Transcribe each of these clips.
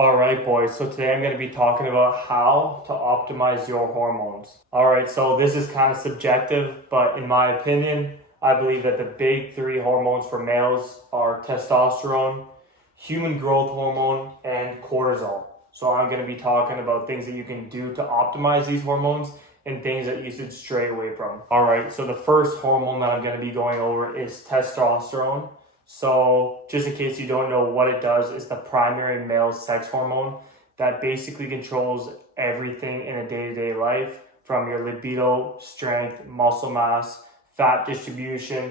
Alright boys, so today I'm going to be talking about how to optimize your hormones. Alright, so this is kind of subjective, but in my opinion, I believe that the big three hormones for males are testosterone, human growth hormone, and cortisol. So I'm going to be talking about things that you can do to optimize these hormones and things that you should stray away from. Alright, so the first hormone that I'm going to be going over is testosterone. So just in case you don't know what it does, it's the primary male sex hormone that basically controls everything in a day-to-day life, from your libido, strength, muscle mass, fat distribution,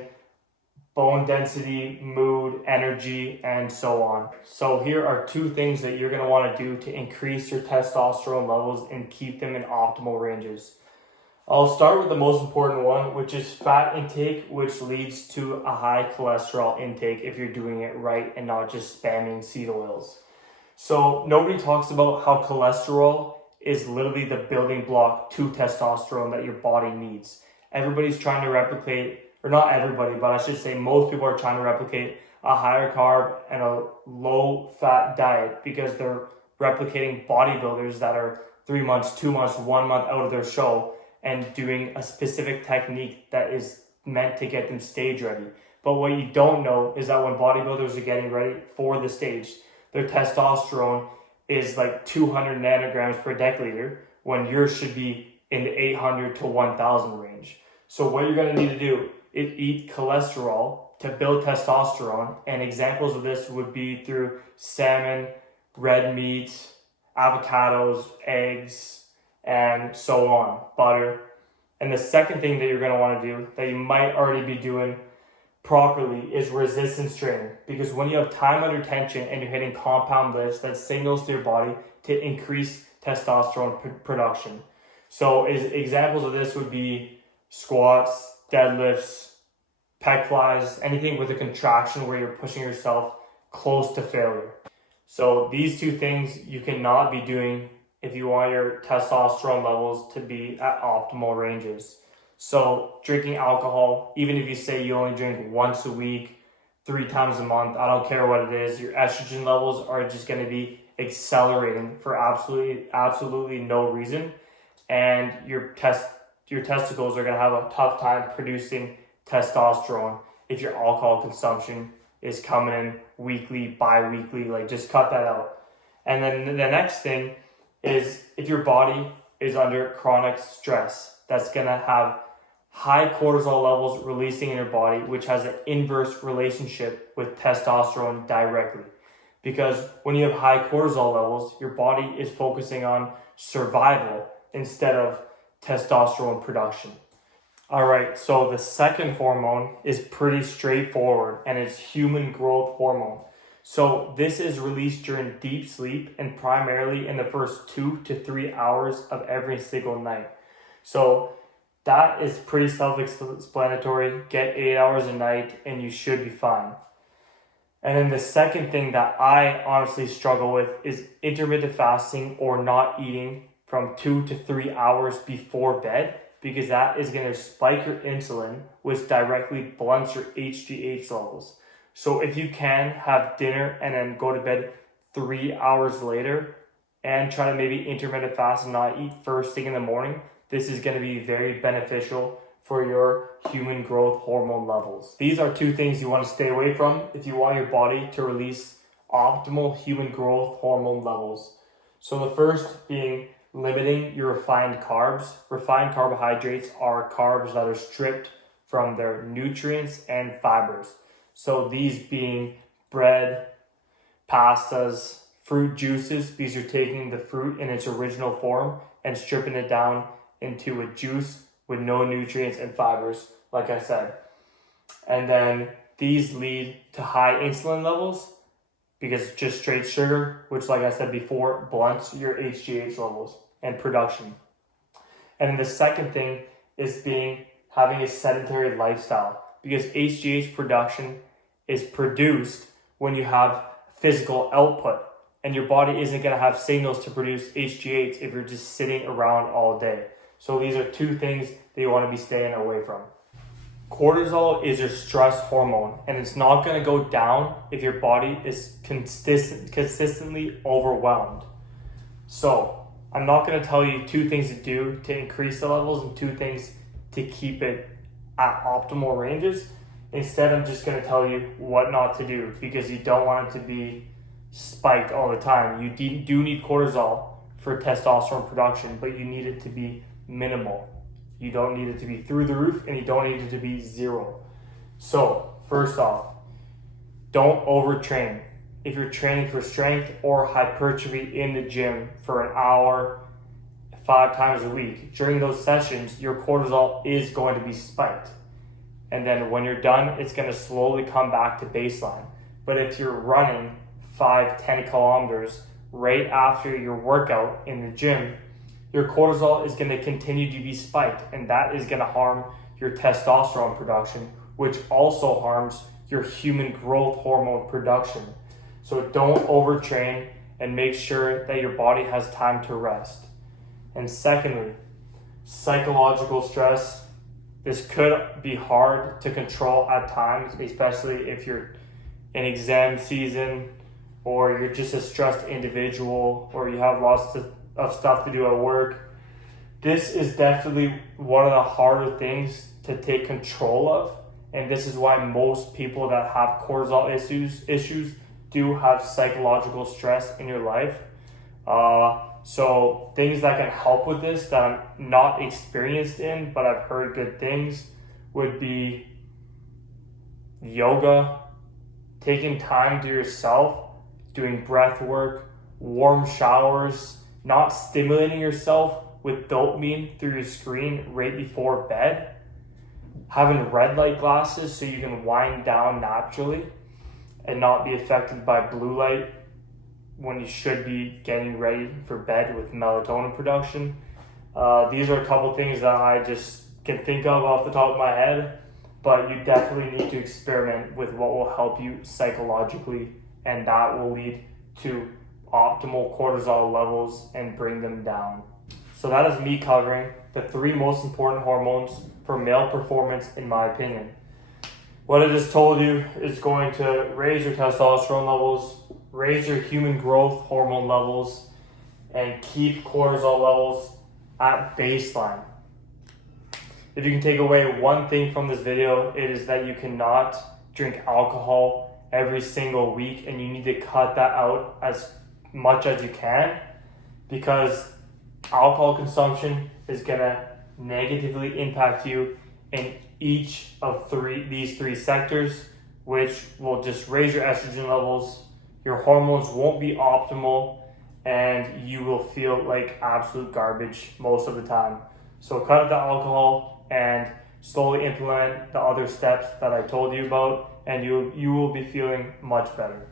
bone density, mood, energy, and so on. So here are two things that you're going to want to do to increase your testosterone levels and keep them in optimal ranges. I'll start with the most important one, which is fat intake, which leads to a high cholesterol intake if you're doing it right and not just spamming seed oils. So nobody talks about how cholesterol is literally the building block to testosterone that your body needs. Everybody's trying to replicate, or not everybody, but I should say most people are trying to replicate a higher carb and a low fat diet because they're replicating bodybuilders that are 3 months, 2 months, 1 month out of their show and doing a specific technique that is meant to get them stage ready. But what you don't know is that when bodybuilders are getting ready for the stage, their testosterone is like 200 nanograms per deciliter when yours should be in the 800 to 1000 range. So what you're going to need to do is eat cholesterol to build testosterone, and examples of this would be through salmon, red meat, avocados, eggs, and so on, butter. And the second thing that you're going to want to do that you might already be doing properly is resistance training, because when you have time under tension and you're hitting compound lifts, that signals to your body to increase testosterone production. So examples of this would be squats, deadlifts, pec flies, anything with a contraction where you're pushing yourself close to failure. So these two things you cannot be doing if you want your testosterone levels to be at optimal ranges. So drinking alcohol, even if you say you only drink once a week, 3 times a month, I don't care what it is, your estrogen levels are just going to be accelerating for absolutely no reason. And your testicles are going to have a tough time producing testosterone if your alcohol consumption is coming in weekly, bi-weekly. Like, just cut that out. And then the next thing is if your body is under chronic stress, that's going to have high cortisol levels releasing in your body, which has an inverse relationship with testosterone directly. Because when you have high cortisol levels, your body is focusing on survival instead of testosterone production. Alright, so the second hormone is pretty straightforward, and it's human growth hormone. So this is released during deep sleep and primarily in the first 2 to 3 hours of every single night. So that is pretty self-explanatory. Get 8 hours a night and you should be fine. And then the second thing that I honestly struggle with is intermittent fasting or not eating from 2 to 3 hours before bed, because that is going to spike your insulin, which directly blunts your HGH levels. So if you can have dinner and then go to bed 3 hours later and try to maybe intermittent fast and not eat first thing in the morning, this is going to be very beneficial for your human growth hormone levels. These are two things you want to stay away from if you want your body to release optimal human growth hormone levels. So the first being limiting your refined carbs. Refined carbohydrates are carbs that are stripped from their nutrients and fibers. So these being bread, pastas, fruit juices, these are taking the fruit in its original form and stripping it down into a juice with no nutrients and fibers, like I said. And then these lead to high insulin levels because just straight sugar, which, like I said before, blunts your HGH levels and production. And then the second thing is having a sedentary lifestyle, because HGH production is produced when you have physical output, and your body isn't going to have signals to produce HGH if you're just sitting around all day. So these are two things that you want to be staying away from. Cortisol is your stress hormone, and it's not going to go down if your body is consistently overwhelmed. So I'm not going to tell you 2 things to do to increase the levels and 2 things to keep it at optimal ranges. Instead, I'm just going to tell you what not to do, because you don't want it to be spiked all the time. You do need cortisol for testosterone production, but you need it to be minimal. You don't need it to be through the roof, and you don't need it to be 0. So first off, don't overtrain. If you're training for strength or hypertrophy in the gym for an hour, 5 times a week, during those sessions, your cortisol is going to be spiked. And then when you're done, it's going to slowly come back to baseline. But if you're running 5-10 kilometers right after your workout in the gym, your cortisol is going to continue to be spiked, and that is going to harm your testosterone production, which also harms your human growth hormone production. So don't overtrain, and make sure that your body has time to rest. And secondly, psychological stress. This could be hard to control at times, especially if you're in exam season, or you're just a stressed individual, or you have lots of stuff to do at work. This is definitely one of the harder things to take control of, and this is why most people that have cortisol issues do have psychological stress in your life. So things that can help with this that I'm not experienced in, but I've heard good things, would be yoga, taking time to yourself, doing breath work, warm showers, not stimulating yourself with dopamine through your screen right before bed, having red light glasses so you can wind down naturally and not be affected by blue light when you should be getting ready for bed with melatonin production. These are a couple things that I just can think of off the top of my head, but you definitely need to experiment with what will help you psychologically, and that will lead to optimal cortisol levels and bring them down. So that is me covering the 3 most important hormones for male performance, in my opinion. What I just told you is going to raise your testosterone levels, raise your human growth hormone levels, and keep cortisol levels at baseline. If you can take away one thing from this video, it is that you cannot drink alcohol every single week, and you need to cut that out as much as you can, because alcohol consumption is going to negatively impact you in each of these three sectors, which will just raise your estrogen levels, your hormones won't be optimal, and you will feel like absolute garbage most of the time. So cut out the alcohol and slowly implement the other steps that I told you about, and you will be feeling much better.